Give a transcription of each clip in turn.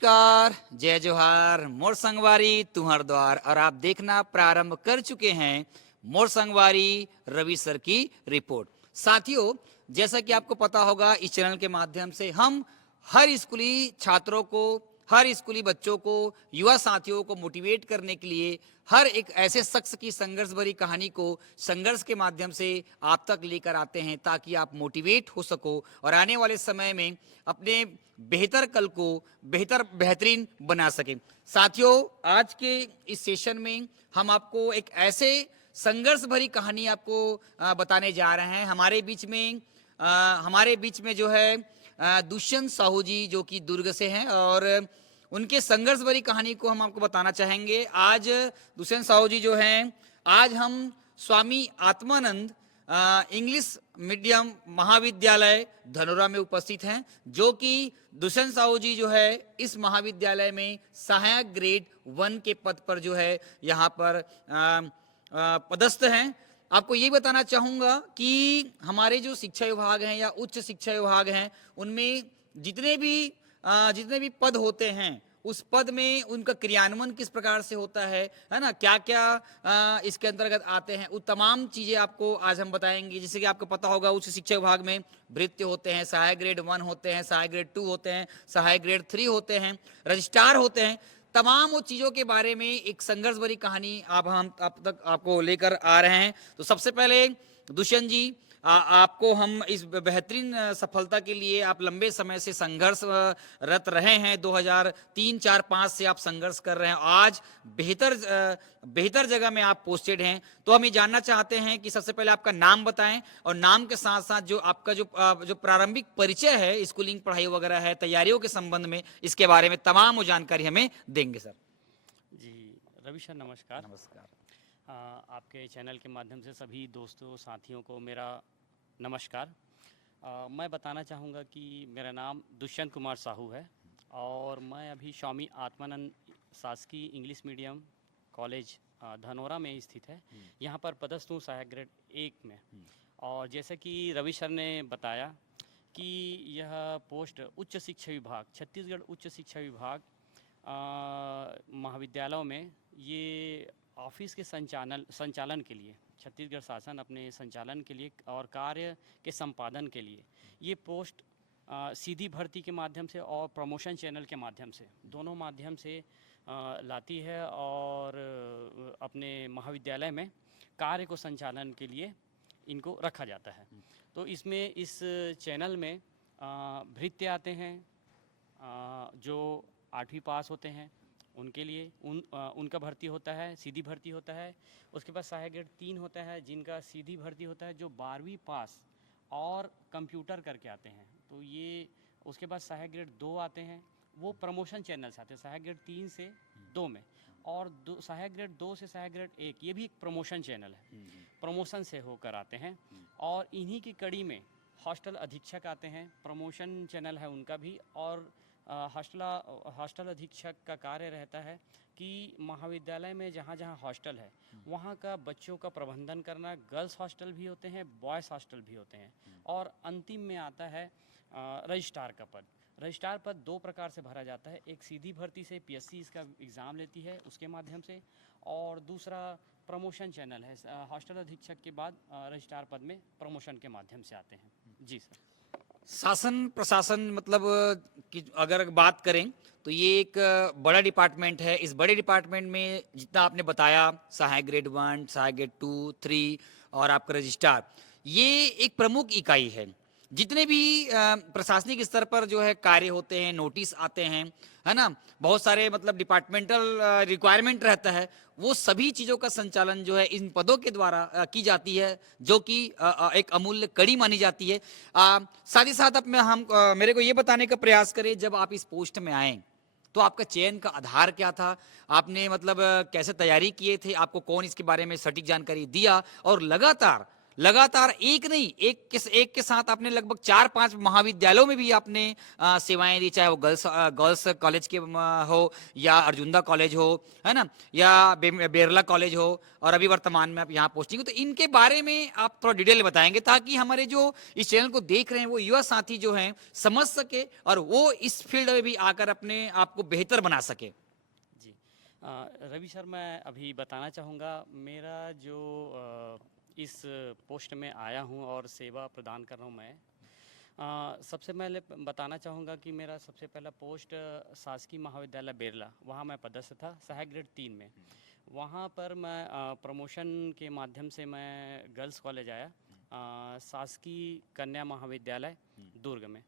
नमस्कार, जय जोहार, मोर संगवारी तुम्हार द्वार। और आप देखना प्रारंभ कर चुके हैं मोर संगवारी रवि सर की रिपोर्ट। साथियों, जैसा कि आपको पता होगा, इस चैनल के माध्यम से हम हर स्कूली छात्रों को, हर स्कूली बच्चों को, युवा साथियों को मोटिवेट करने के लिए हर एक ऐसे शख्स की संघर्ष भरी कहानी को संघर्ष के माध्यम से आप तक लेकर आते हैं, ताकि आप मोटिवेट हो सको और आने वाले समय में अपने बेहतर कल को बेहतरीन बना सकें। साथियों, आज के इस सेशन में हम आपको एक ऐसे संघर्ष भरी कहानी आपको बताने जा रहे हैं। हमारे बीच में जो है दुष्यंत साहू जी, जो कि दुर्ग से हैं, और उनके संघर्ष भरी कहानी को हम आपको बताना चाहेंगे। आज दुष्यंत साहू जी जो हैं, आज हम स्वामी आत्मानंद इंग्लिश मीडियम महाविद्यालय धनोरा में उपस्थित हैं, जो कि दुष्यंत साहू जी जो है इस महाविद्यालय में सहायक ग्रेड 1 के पद पर जो है यहाँ पर पदस्थ हैं। आपको ये बताना चाहूँगा कि हमारे जो शिक्षा विभाग हैं या उच्च शिक्षा विभाग हैं, उनमें जितने भी पद होते हैं, उस पद में उनका क्रियान्वयन किस प्रकार से होता है ना, क्या क्या इसके अंतर्गत आते हैं, वो तमाम चीज़ें आपको आज हम बताएंगे। जैसे कि आपको पता होगा, उच्च शिक्षा विभाग में भृत्य होते हैं, सहायक ग्रेड 1 होते हैं, सहायक ग्रेड 2 होते हैं, सहायक ग्रेड 3 होते हैं, रजिस्ट्रार होते हैं। तमाम वो चीज़ों के बारे में एक संघर्ष भरी कहानी हम आप तक आपको लेकर आ रहे हैं। तो सबसे पहले दुष्यंत जी, आपको हम इस बेहतरीन सफलता के लिए, आप लंबे समय से संघर्षरत रहे हैं, 2003, 4, 5 से आप संघर्ष कर रहे हैं, आज बेहतर जगह में आप पोस्टेड हैं। तो हम ये जानना चाहते हैं कि सबसे पहले आपका नाम बताएं, और नाम के साथ साथ जो आपका जो प्रारंभिक परिचय है, स्कूलिंग पढ़ाई वगैरह है, तैयारियों के संबंध में, इसके बारे में तमाम वो जानकारी हमें देंगे सर। जी रवि सर, नमस्कार। नमस्कार। आपके चैनल के माध्यम से सभी दोस्तों साथियों को मेरा नमस्कार। मैं बताना चाहूँगा कि मेरा नाम दुष्यंत कुमार साहू है, और मैं अभी स्वामी आत्मानंद शासकीय इंग्लिश मीडियम कॉलेज धनोरा में स्थित है, यहाँ पर पदस्थ हूँ सहायक ग्रेड 1 में। और जैसे कि रवि सर ने बताया कि यह पोस्ट उच्च शिक्षा विभाग, छत्तीसगढ़ उच्च शिक्षा विभाग महाविद्यालयों में ये ऑफिस के संचालन के लिए, छत्तीसगढ़ शासन अपने संचालन के लिए और कार्य के संपादन के लिए ये पोस्ट सीधी भर्ती के माध्यम से और प्रमोशन चैनल के माध्यम से, दोनों माध्यम से लाती है, और अपने महाविद्यालय में कार्य को संचालन के लिए इनको रखा जाता है। तो इसमें इस चैनल में भृत्य आते हैं, जो 8वीं पास होते हैं, उनके लिए उनका भर्ती होता है, सीधी भर्ती होता है। उसके बाद सहायक ग्रेड 3 होता है, जिनका सीधी भर्ती होता है, जो 12वीं पास और कंप्यूटर करके आते हैं। तो ये उसके बाद सहायक ग्रेड 2 आते हैं, वो प्रमोशन चैनल से आते हैं, सहायक ग्रेड 3 से 2 में, और सहायक ग्रेड 2 से सहायक ग्रेड 1, ये भी एक प्रमोशन चैनल है, प्रमोशन से होकर आते हैं। और इन्हीं की कड़ी में हॉस्टल अधीक्षक आते हैं, प्रमोशन चैनल है उनका भी। और हॉस्टल अधीक्षक का कार्य रहता है कि महाविद्यालय में जहाँ जहाँ हॉस्टल है, वहाँ का बच्चों का प्रबंधन करना। गर्ल्स हॉस्टल भी होते हैं, बॉयज़ हॉस्टल भी होते हैं। और अंतिम में आता है रजिस्ट्रार का पद। रजिस्ट्रार पद 2 प्रकार से भरा जाता है, एक सीधी भर्ती से पीएससी इसका एग्ज़ाम लेती है उसके माध्यम से, और दूसरा प्रमोशन चैनल है, हॉस्टल अधीक्षक के बाद रजिस्ट्रार पद में प्रमोशन के माध्यम से आते हैं। जी सर। शासन प्रशासन मतलब कि अगर बात करें तो ये एक बड़ा डिपार्टमेंट है। इस बड़े डिपार्टमेंट में जितना आपने बताया, सहायक ग्रेड 1, सहायक ग्रेड 2, 3 और आपका रजिस्ट्रार, ये एक प्रमुख इकाई है। जितने भी प्रशासनिक स्तर पर जो है कार्य होते हैं, नोटिस आते हैं, है ना, बहुत सारे मतलब डिपार्टमेंटल रिक्वायरमेंट रहता है, वो सभी चीज़ों का संचालन जो है इन पदों के द्वारा की जाती है, जो कि एक अमूल्य कड़ी मानी जाती है। साथ ही साथ मेरे को ये बताने का प्रयास करें, जब आप इस पोस्ट में आए तो आपका चयन का आधार क्या था, आपने मतलब कैसे तैयारी किए थे, आपको कौन इसके बारे में सटीक जानकारी दिया, और लगातार एक नहीं, एक के साथ आपने लगभग 4-5 महाविद्यालयों में भी आपने सेवाएं दी, चाहे वो गर्ल्स कॉलेज के हो या अर्जुंदा कॉलेज हो, है ना, या बेरला कॉलेज हो, और अभी वर्तमान में आप यहाँ पोस्टिंग हो। तो इनके बारे में आप थोड़ा डिटेल में बताएंगे ताकि हमारे जो इस चैनल को देख रहे हैं वो युवा साथी जो हैं समझ सके और वो इस फील्ड में भी आकर अपने आप को बेहतर बना सके। जी। रवि सर, मैं अभी बताना चाहूँगा मेरा जो इस पोस्ट में आया हूँ और सेवा प्रदान कर रहा हूँ मैं। सबसे पहले बताना चाहूँगा कि मेरा सबसे पहला पोस्ट शासकीय महाविद्यालय बेरला, वहाँ मैं पदस्थ था सहायक ग्रेड 3 में। वहाँ पर मैं प्रमोशन के माध्यम से मैं गर्ल्स कॉलेज आया, शासकीय कन्या महाविद्यालय दुर्ग में,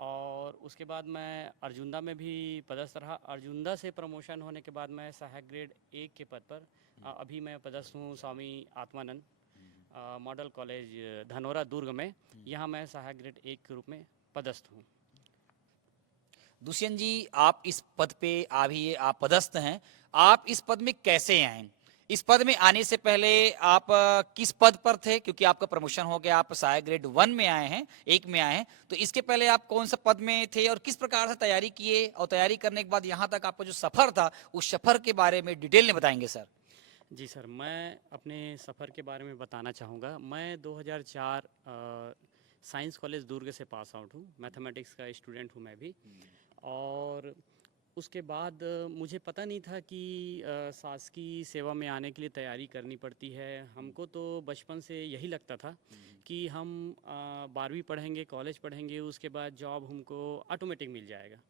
और उसके बाद मैं अर्जुंदा में भी पदस्थ रहा। अर्जुंदा से प्रमोशन होने के बाद मैं सहायक ग्रेड 1 के पद पर अभी मैं पदस्थ हूँ स्वामी आत्मानंद मॉडल कॉलेज धनोरा दुर्ग में। यहाँ मैं सहायक ग्रेड 1 के रूप में पदस्थ हूँ। दुष्यंत जी, आप इस पद पे अभी आप पदस्थ हैं, आप इस पद में कैसे आए? इस पद में आने से पहले आप किस पद पर थे? क्योंकि आपका प्रमोशन हो गया, आप सहायक ग्रेड 1 में आए हैं, 1 में आए हैं, तो इसके पहले आप कौन सा पद में थे और किस प्रकार से तैयारी किए, और तैयारी करने के बाद यहाँ तक आपका जो सफर था उस सफर के बारे में डिटेल में बताएंगे सर। जी सर, मैं अपने सफ़र के बारे में बताना चाहूँगा। मैं 2004 साइंस कॉलेज दुर्ग से पास आउट हूँ, मैथमेटिक्स का स्टूडेंट हूँ मैं भी। और उसके बाद मुझे पता नहीं था कि शासकीय सेवा में आने के लिए तैयारी करनी पड़ती है। हमको तो बचपन से यही लगता था कि हम 12वीं पढ़ेंगे, कॉलेज पढ़ेंगे, उसके बाद जॉब हमको ऑटोमेटिक मिल जाएगा।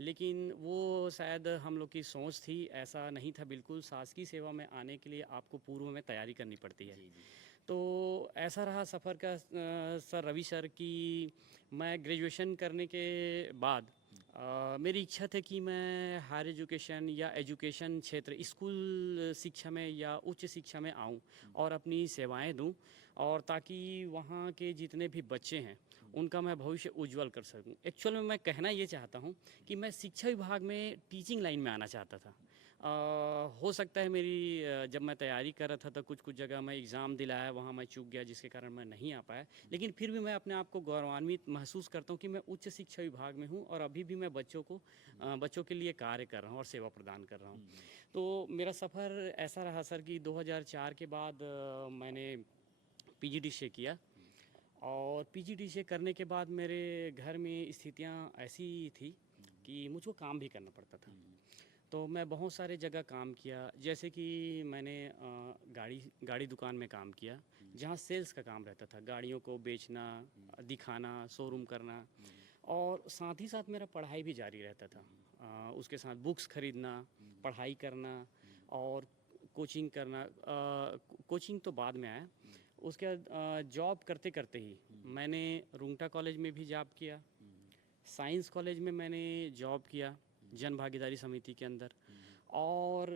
लेकिन वो शायद हम लोग की सोच थी, ऐसा नहीं था बिल्कुल। शासकीय सेवा में आने के लिए आपको पूर्व में तैयारी करनी पड़ती है। तो ऐसा रहा सफ़र का सर रवि सर, कि मैं ग्रेजुएशन करने के बाद मेरी इच्छा थी कि मैं हायर एजुकेशन या एजुकेशन क्षेत्र, स्कूल शिक्षा में या उच्च शिक्षा में आऊं और अपनी सेवाएं दूं, और ताकि वहाँ के जितने भी बच्चे हैं उनका मैं भविष्य उज्जवल कर सकूं। एक्चुअल में मैं कहना ये चाहता हूं कि मैं शिक्षा विभाग में टीचिंग लाइन में आना चाहता था। हो सकता है मेरी जब मैं तैयारी कर रहा था तो कुछ कुछ जगह मैं एग्ज़ाम दिलाया, वहाँ मैं चूक गया, जिसके कारण मैं नहीं आ पाया। लेकिन फिर भी मैं अपने आप को गौरवान्वित महसूस करता हूँ कि मैं उच्च शिक्षा विभाग में हूँ और अभी भी मैं बच्चों के लिए कार्य कर रहा हूँ और सेवा प्रदान कर रहा हूँ। तो मेरा सफ़र ऐसा रहा सर कि 2004 के बाद मैंने पीजीडीसीए किया, और पीजीडीसीए करने के बाद मेरे घर में स्थितियाँ ऐसी थी कि मुझको काम भी करना पड़ता था। तो मैं बहुत सारे जगह काम किया, जैसे कि मैंने गाड़ी दुकान में काम किया, जहाँ सेल्स का काम रहता था, गाड़ियों को बेचना, दिखाना, शोरूम करना, और साथ ही साथ मेरा पढ़ाई भी जारी रहता था। उसके साथ बुक्स खरीदना, पढ़ाई करना और कोचिंग करना। कोचिंग तो बाद में आया। उसके बाद जॉब करते करते ही मैंने रुंगटा कॉलेज में भी जॉब किया, साइंस कॉलेज में मैंने जॉब किया जन भागीदारी समिति के अंदर, और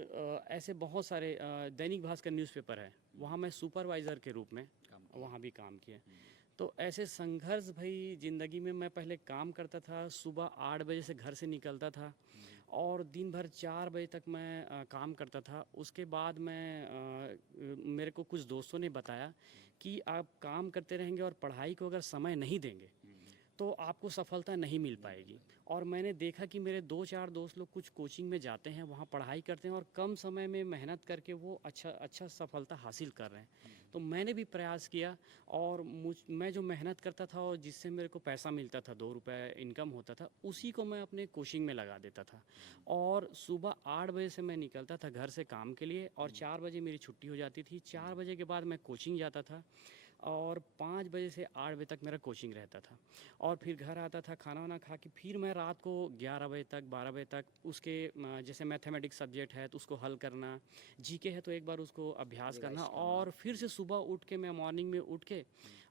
ऐसे बहुत सारे दैनिक भास्कर न्यूज़पेपर है, वहाँ मैं सुपरवाइज़र के रूप में वहाँ भी काम किया। तो ऐसे संघर्ष भई ज़िंदगी में मैं पहले काम करता था, सुबह 8 बजे से घर से निकलता था और दिन भर 4 बजे तक मैं काम करता था। उसके बाद मेरे को कुछ दोस्तों ने बताया कि आप काम करते रहेंगे और पढ़ाई को अगर समय नहीं देंगे तो आपको सफलता नहीं मिल पाएगी। और मैंने देखा कि मेरे 2-4 दोस्त लोग कुछ कोचिंग में जाते हैं, वहाँ पढ़ाई करते हैं और कम समय में मेहनत करके वो अच्छा सफलता हासिल कर रहे हैं। तो मैंने भी प्रयास किया, और मैं जो मेहनत करता था और जिससे मेरे को पैसा मिलता था, 2 रुपए इनकम होता था, उसी को मैं अपने कोचिंग में लगा देता था। और सुबह 8 बजे से मैं निकलता था घर से काम के लिए, और 4 बजे मेरी छुट्टी हो जाती थी। 4 बजे के बाद मैं कोचिंग जाता था, और 5 बजे से 8 बजे तक मेरा कोचिंग रहता था, और फिर घर आता था, खाना वाना खा के फिर मैं रात को 11 बजे तक 12 बजे तक उसके जैसे मैथमेटिक्स सब्जेक्ट है तो उसको हल करना, जीके है तो एक बार उसको अभ्यास करना, और फिर से सुबह उठ के मैं मॉर्निंग में उठ के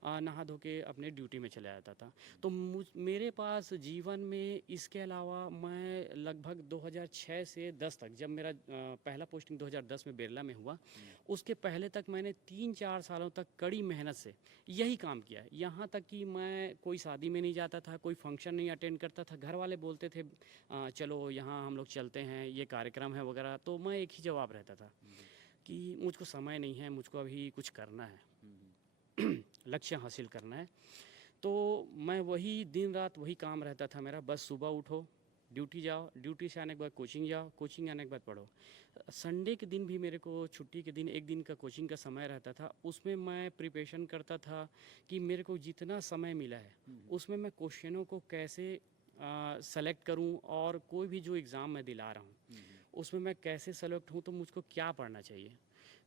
नहा धो के अपने ड्यूटी में चला जाता था। तो मेरे पास जीवन में इसके अलावा मैं लगभग 2006 से 10 तक, जब मेरा पहला पोस्टिंग 2010 में बेरला में हुआ, उसके पहले तक मैंने 3-4 सालों तक कड़ी मेहनत से यही काम किया है। यहाँ तक कि मैं कोई शादी में नहीं जाता था, कोई फंक्शन नहीं अटेंड करता था। घर वाले बोलते थे चलो यहाँ हम लोग चलते हैं, ये कार्यक्रम है वगैरह, तो मैं एक ही जवाब रहता था कि मुझको समय नहीं है, मुझको अभी कुछ करना है। लक्ष्य हासिल करना है। तो मैं वही दिन रात वही काम रहता था मेरा, बस सुबह उठो, ड्यूटी जाओ, ड्यूटी से आने के बाद कोचिंग जाओ, कोचिंग आने के बाद पढ़ो। संडे के दिन भी मेरे को, छुट्टी के दिन एक दिन का कोचिंग का समय रहता था, उसमें मैं प्रिपरेशन करता था कि मेरे को जितना समय मिला है उसमें मैं क्वेश्चनों को कैसे सेलेक्ट करूं, और कोई भी जो एग्ज़ाम मैं दिला रहा हूं उसमें मैं कैसे सेलेक्ट हूं, तो मुझको क्या पढ़ना चाहिए।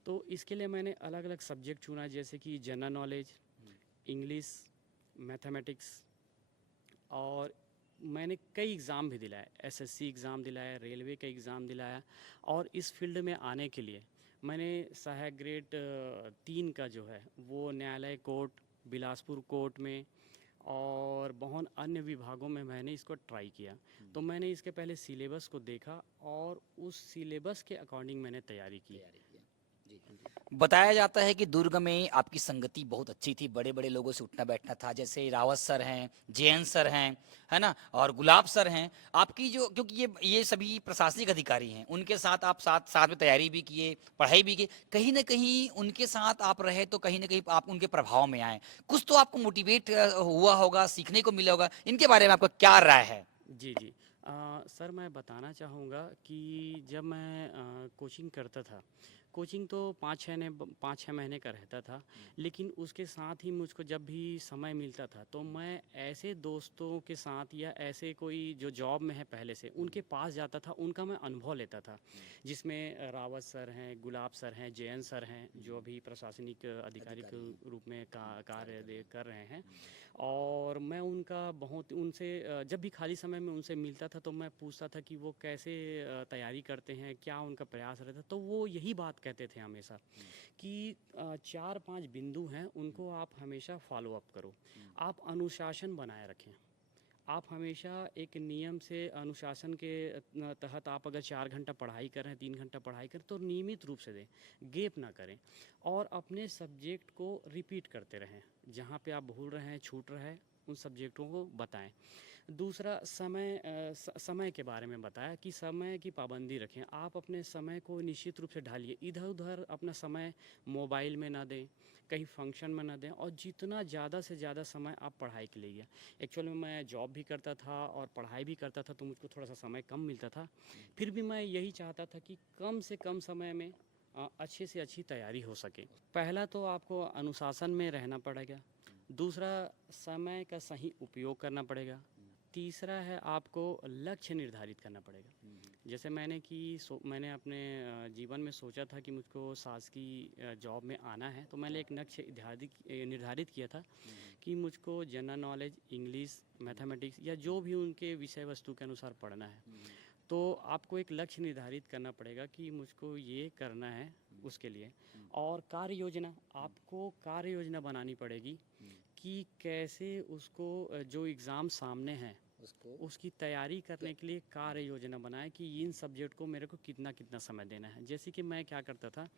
तो इसके लिए मैंने अलग अलग सब्जेक्ट चुना, जैसे कि जनरल नॉलेज, इंग्लिश, मैथमेटिक्स, और मैंने कई एग्ज़ाम भी दिलाए, एसएससी एग्ज़ाम दिलाया, रेलवे का एग्ज़ाम दिलाया। और इस फील्ड में आने के लिए मैंने सहायक ग्रेड 3 का जो है वो न्यायालय कोर्ट, बिलासपुर कोर्ट में और बहुत अन्य विभागों में मैंने इसको ट्राई किया। तो मैंने इसके पहले सिलेबस को देखा और उस सिलेबस के अकॉर्डिंग मैंने तैयारी की। बताया जाता है कि दुर्ग में आपकी संगति बहुत अच्छी थी, बड़े बड़े लोगों से उठना बैठना था, जैसे रावत सर हैं, जयंत सर हैं, है ना, और गुलाब सर हैं। आपकी जो, क्योंकि ये सभी प्रशासनिक अधिकारी हैं, उनके साथ आप साथ साथ में तैयारी भी किए, पढ़ाई भी की, कहीं ना कहीं उनके साथ आप रहे तो कहीं ना कहीं आप उनके प्रभाव में आए, कुछ तो आपको मोटिवेट हुआ होगा, सीखने को मिला होगा। इनके बारे में आपका क्या राय है? जी जी। सर, मैं बताना चाहूँगा कि जब मैं कोचिंग करता था, कोचिंग तो 5-6 महीने का रहता था, लेकिन उसके साथ ही मुझको जब भी समय मिलता था तो मैं ऐसे दोस्तों के साथ या ऐसे कोई जो जॉब में है पहले से, उनके पास जाता था, उनका मैं अनुभव लेता था, जिसमें रावत सर हैं, गुलाब सर हैं, जयंत सर हैं, जो अभी प्रशासनिक अधिकारी के रूप में कार्य कर रहे हैं। और मैं उनका बहुत, उनसे जब भी खाली समय में उनसे मिलता था तो मैं पूछता था कि वो कैसे तैयारी करते हैं, क्या उनका प्रयास रहता है। तो वो यही बात कहते थे हमेशा कि 4-5 बिंदु हैं, उनको आप हमेशा फॉलो अप करो, आप अनुशासन बनाए रखें। आप हमेशा एक नियम से, अनुशासन के तहत आप अगर 4 घंटा पढ़ाई कर रहे हैं, 3 घंटा पढ़ाई करें, तो नियमित रूप से दें, गैप ना करें, और अपने सब्जेक्ट को रिपीट करते रहें। जहाँ पे आप भूल रहे हैं, छूट रहा है, उन सब्जेक्टों को बताएं। दूसरा, समय के बारे में बताया कि समय की पाबंदी रखें। आप अपने समय को निश्चित रूप से ढालिए, इधर उधर अपना समय मोबाइल में ना दें, कहीं फंक्शन में ना दें, और जितना ज़्यादा से ज़्यादा समय आप पढ़ाई के लिए। एक्चुअल में मैं जॉब भी करता था और पढ़ाई भी करता था, तो मुझको थोड़ा सा समय कम मिलता था। फिर भी मैं यही चाहता था कि कम से कम समय में अच्छे से अच्छी तैयारी हो सके। पहला तो आपको अनुशासन में रहना पड़ेगा, दूसरा समय का सही उपयोग करना पड़ेगा, तीसरा है आपको लक्ष्य निर्धारित करना पड़ेगा। जैसे मैंने अपने जीवन में सोचा था कि मुझको शासकीय जॉब में आना है, तो मैंने एक लक्ष्य निर्धारित किया था कि मुझको जनरल नॉलेज, इंग्लिश, मैथमेटिक्स या जो भी उनके विषय वस्तु के अनुसार पढ़ना है। तो आपको एक लक्ष्य निर्धारित करना पड़ेगा कि मुझको ये करना है उसके लिए। और कार्य योजना, आपको कार्य योजना बनानी पड़ेगी कि कैसे उसको जो एग्ज़ाम सामने है उसकी तैयारी करने के लिए कार्य योजना बनाएं कि इन सब्जेक्ट को मेरे को कितना कितना समय देना है। जैसे कि मैं क्या करता था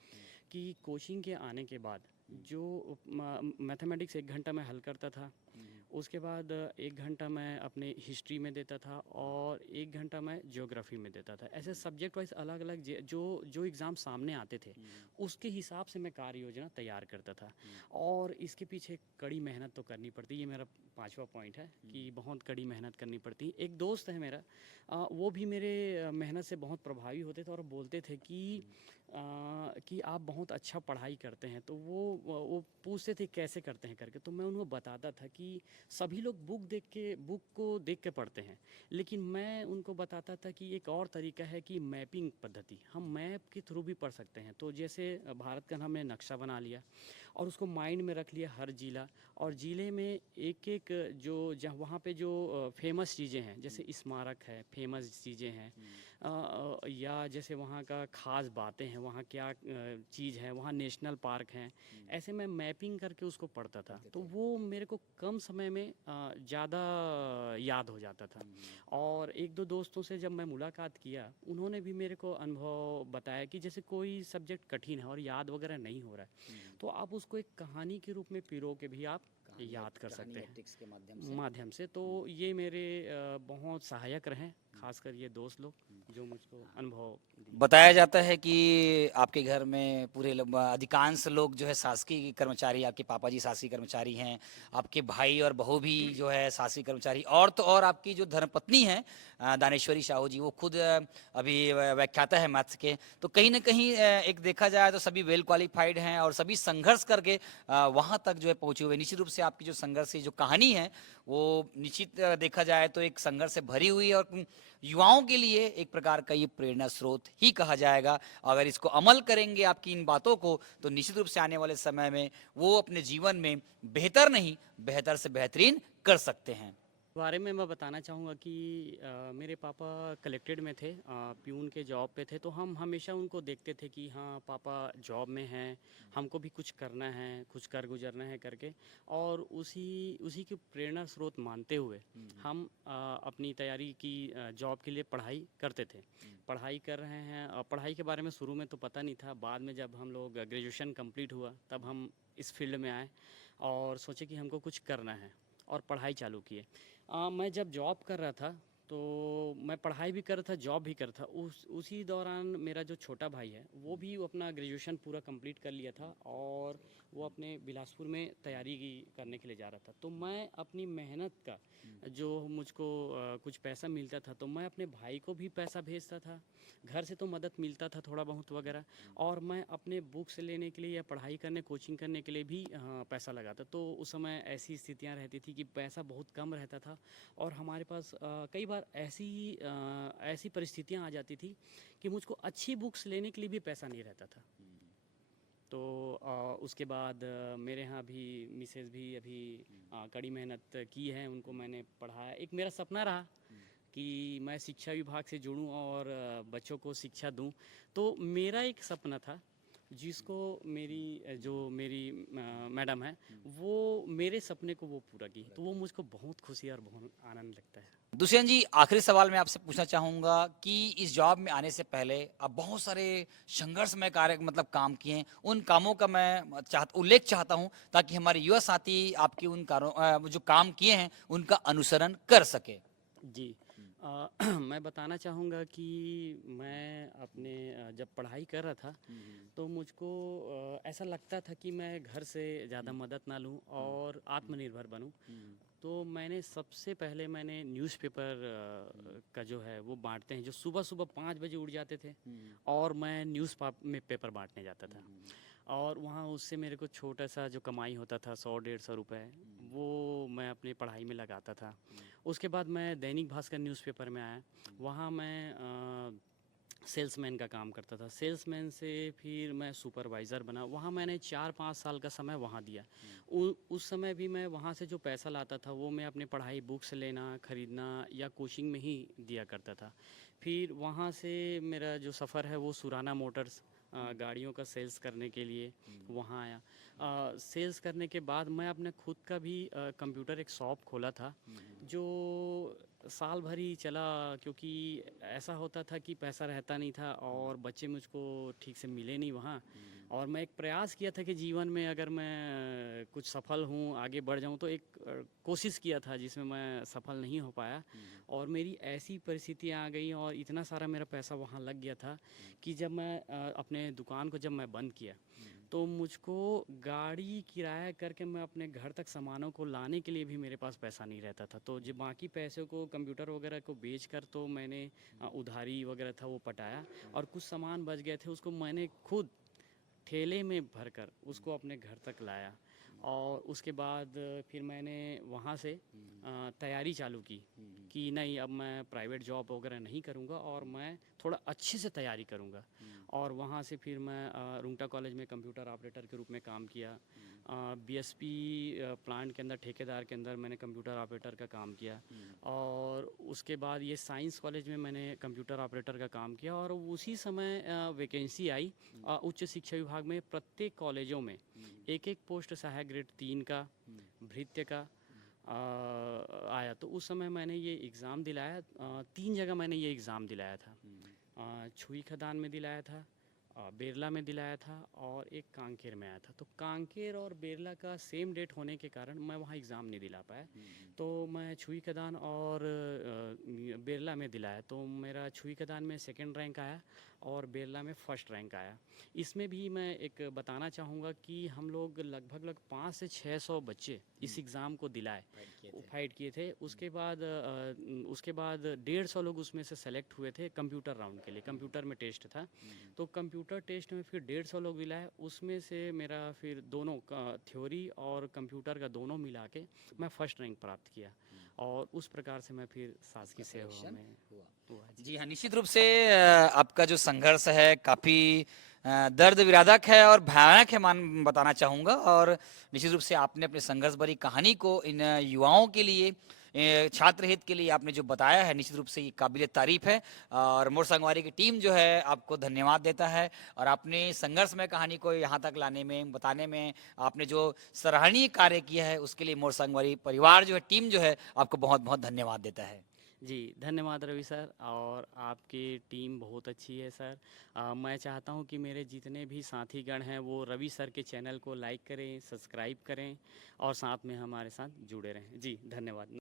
कि कोचिंग के आने के बाद जो मैथमेटिक्स 1 घंटा मैं हल करता था, उसके बाद 1 घंटा मैं अपने हिस्ट्री में देता था और 1 घंटा मैं ज्योग्राफी में देता था। ऐसे सब्जेक्ट वाइज अलग अलग जो जो एग्ज़ाम सामने आते थे उसके हिसाब से मैं कार्य योजना तैयार करता था। और इसके पीछे कड़ी मेहनत तो करनी पड़ती है, ये मेरा 5वां पॉइंट है कि बहुत कड़ी मेहनत करनी पड़ती है। एक दोस्त है मेरा, वो भी मेरे मेहनत से बहुत प्रभावी होते थे और बोलते थे कि आप बहुत अच्छा पढ़ाई करते हैं। तो वो पूछते थे कैसे करते हैं करके, तो मैं उनको बताता था कि सभी लोग बुक को देख के पढ़ते हैं, लेकिन मैं उनको बताता था कि एक और तरीका है कि मैपिंग पद्धति, हम मैप के थ्रू भी पढ़ सकते हैं। तो जैसे भारत का हमने नक्शा बना लिया और उसको माइंड में रख लिया, हर जिला, और ज़िले में एक एक जो जहाँ वहाँ पे जो फेमस चीज़ें हैं, जैसे स्मारक है, फेमस चीज़ें हैं, या जैसे वहाँ का ख़ास बातें हैं, वहाँ क्या चीज़ है, वहाँ नेशनल पार्क हैं, ऐसे मैं मैपिंग करके उसको पढ़ता था। तो वो मेरे को कम समय में ज़्यादा याद हो जाता था। और एक दो दोस्तों से जब मैं मुलाकात किया, उन्होंने भी मेरे को अनुभव बताया कि जैसे कोई सब्जेक्ट कठिन है और याद वगैरह नहीं हो रहा है, तो आप उसको एक कहानी के रूप में पिरो के भी आप याद कर सकते हैं टिक्स के माध्यम से। तो ये मेरे बहुत सहायक रहे, खासकर ये दोस्त लोग जो मुझको अनुभव दिए। बताया जाता है कि आपके घर में अधिकांश लोग जो है शासकीय कर्मचारी, आपके पापा जी शासकीय कर्मचारी हैं, आपके भाई और बहू भी जो है शासकीय कर्मचारी, और तो और आपकी जो धर्मपत्नी है दानेश्वरी साहू जी, वो खुद अभी व्याख्याता है मैथ्स के। तो कहीं ना कहीं एक देखा जाए तो सभी वेल क्वालिफाइड हैं और सभी संघर्ष करके वहाँ तक जो है पहुँचे हुए। निश्चित रूप से आपकी जो संघर्ष की जो कहानी है वो निश्चित देखा जाए तो एक संघर्ष से भरी हुई है, और युवाओं के लिए एक प्रकार का ये प्रेरणा स्रोत ही कहा जाएगा। अगर इसको अमल करेंगे आपकी इन बातों को, तो निश्चित रूप से आने वाले समय में वो अपने जीवन में बेहतर नहीं, बेहतर से बेहतरीन कर सकते हैं। बारे में मैं बताना चाहूँगा कि मेरे पापा कलेक्टेड में थे, प्यून के जॉब पे थे। तो हम हमेशा उनको देखते थे कि हाँ पापा जॉब में हैं, हमको भी कुछ करना है, कुछ कर गुजरना है करके। और उसी उसी की प्रेरणा स्रोत मानते हुए हम अपनी तैयारी की जॉब के लिए पढ़ाई करते थे। पढ़ाई कर रहे हैं। पढ़ाई के बारे में शुरू में तो पता नहीं था, बाद में जब हम लोग ग्रेजुएशन कंप्लीट हुआ तब हम इस फील्ड में आए और सोचे कि हमको कुछ करना है और पढ़ाई चालू किए। मैं जब जॉब कर रहा था तो मैं पढ़ाई भी कर रहा था, जॉब भी कर रहा था। उसी दौरान मेरा जो छोटा भाई है वो भी अपना ग्रेजुएशन पूरा कंप्लीट कर लिया था और वो अपने बिलासपुर में तैयारी करने के लिए जा रहा था। तो मैं अपनी मेहनत का जो मुझको कुछ पैसा मिलता था तो मैं अपने भाई को भी पैसा भेजता था। घर से तो मदद मिलता था थोड़ा बहुत वगैरह, और मैं अपने बुक्स लेने के लिए या पढ़ाई करने, कोचिंग करने के लिए भी पैसा लगाता। तो उस समय ऐसी स्थितियां रहती थी कि पैसा बहुत कम रहता था और हमारे पास कई बार ऐसी परिस्थितियां आ जाती थी कि मुझको अच्छी बुक्स लेने के लिए भी पैसा नहीं रहता था। तो उसके बाद मेरे यहाँ भी मिसेज़ भी अभी कड़ी मेहनत की है, उनको मैंने पढ़ाया। एक मेरा सपना रहा कि मैं शिक्षा विभाग से जुड़ूं और बच्चों को शिक्षा दूं। तो मेरा एक सपना था जिसको जो मेरी मैडम है वो मेरे सपने को वो पूरा की। तो वो मुझको बहुत खुशी और बहुत आनंद लगता है। दुष्यंत जी, आखिरी सवाल मैं आपसे पूछना चाहूंगा कि इस जॉब में आने से पहले आप बहुत सारे संघर्षमय कार्य काम किए हैं। उन कामों का मैं उल्लेख चाहता हूं ताकि हमारे युवा साथी आपके उन जो काम किए हैं उनका अनुसरण कर सके। जी। मैं बताना चाहूँगा कि मैं अपने जब पढ़ाई कर रहा था तो मुझको ऐसा लगता था कि मैं घर से ज़्यादा मदद ना लूँ और आत्मनिर्भर बनूँ। तो सबसे पहले मैंने न्यूज़पेपर का जो है वो बांटते हैं, जो सुबह सुबह 5 बजे उठ जाते थे और मैं में पेपर बांटने जाता था। और वहाँ उससे मेरे को छोटा सा जो कमाई होता था 100-150 रुपए, वो मैं अपनी पढ़ाई में लगाता था। उसके बाद मैं दैनिक भास्कर न्यूज़पेपर में आया। वहाँ मैं सेल्समैन का काम करता था। सेल्समैन से फिर मैं सुपरवाइज़र बना। वहाँ मैंने 4-5 साल का समय वहाँ दिया। उस समय भी मैं वहाँ से जो पैसा लाता था वो मैं अपने पढ़ाई, बुक्स लेना, ख़रीदना या कोचिंग में ही दिया करता था। फिर वहाँ से मेरा जो सफ़र है वो सुराना मोटर्स गाड़ियों का सेल्स करने के लिए वहाँ आया। सेल्स करने के बाद मैं अपने खुद का भी कंप्यूटर एक शॉप खोला था, जो साल भर ही चला, क्योंकि ऐसा होता था कि पैसा रहता नहीं था और बच्चे मुझको ठीक से मिले नहीं वहाँ। और मैं एक प्रयास किया था कि जीवन में अगर मैं कुछ सफल हूँ, आगे बढ़ जाऊँ, तो एक कोशिश किया था जिसमें मैं सफल नहीं हो पाया। और मेरी ऐसी परिस्थितियाँ आ गई और इतना सारा मेरा पैसा वहाँ लग गया था कि जब मैं अपने दुकान को जब मैं बंद किया तो मुझको गाड़ी किराया करके मैं अपने घर तक सामानों को लाने के लिए भी मेरे पास पैसा नहीं रहता था। तो जो बाकी पैसे को कंप्यूटर वगैरह को बेच कर तो मैंने उधारी वगैरह था वो पटाया, और कुछ सामान बच गए थे उसको मैंने खुद ठेले में भरकर उसको अपने घर तक लाया। और उसके बाद फिर मैंने वहाँ से तैयारी चालू की कि नहीं, अब मैं प्राइवेट जॉब वगैरह नहीं करूँगा और मैं थोड़ा अच्छे से तैयारी करूँगा। और वहाँ से फिर मैं रुंगटा कॉलेज में कंप्यूटर ऑपरेटर के रूप में काम किया। बीएसपी प्लांट के अंदर, ठेकेदार के अंदर मैंने कंप्यूटर ऑपरेटर का काम किया। और उसके बाद ये साइंस कॉलेज में मैंने कंप्यूटर ऑपरेटर का काम किया। और उसी समय वैकेंसी आई उच्च शिक्षा विभाग में। प्रत्येक कॉलेजों में एक एक पोस्ट सहायक ग्रेड 3 का, भृत्य का आया। तो उस समय मैंने ये एग्ज़ाम दिलाया। 3 जगह मैंने ये एग्ज़ाम दिलाया था। छुई खदान में दिलाया था, बेरला में दिलाया था और एक कांकेर में आया था। तो कांकेर और बेरला का सेम डेट होने के कारण मैं वहाँ एग्ज़ाम नहीं दिला पाया। तो मैं छुई कदान और बेरला में दिलाया, तो मेरा छुई कदान में सेकंड रैंक आया और बेरला में फर्स्ट रैंक आया। इसमें भी मैं एक बताना चाहूँगा कि हम लोग लगभग 500 से 600 बच्चे इस एग्ज़ाम को दिलाए, फाइट किए थे। उसके बाद 150 लोग उसमें से सेलेक्ट हुए थे कंप्यूटर राउंड के लिए। कंप्यूटर में टेस्ट था, तो कंप्यूटर टेस्ट में फिर 150 लोग दिलाए। उसमें से मेरा फिर दोनों थ्योरी और कंप्यूटर का दोनों मिला के मैं फर्स्ट रैंक प्राप्त किया, और उस प्रकार से मैं फिर शासकीय सेवा सिलेक्शन में हुआ जी। जी हाँ, निश्चित रूप से आपका जो संघर्ष है काफी दर्द विराधक है और भयानक है, मान बताना चाहूँगा। और निश्चित रूप से आपने अपने संघर्ष भरी कहानी को इन युवाओं के लिए, छात्र हित के लिए आपने जो बताया है, निश्चित रूप से ये काबिल तारीफ है। और मोर संगवारी की टीम जो है आपको धन्यवाद देता है। और आपने संघर्षमय कहानी को यहाँ तक लाने में, बताने में आपने जो सराहनीय कार्य किया है, उसके लिए मोर संगवारी परिवार जो है, टीम जो है, आपको बहुत बहुत धन्यवाद देता है। जी, धन्यवाद रवि सर, और आपकी टीम बहुत अच्छी है सर। मैं चाहता हूं कि मेरे जितने भी साथीगण हैं वो रवि सर के चैनल को लाइक करें, सब्सक्राइब करें और साथ में हमारे साथ जुड़े रहें। जी, धन्यवाद।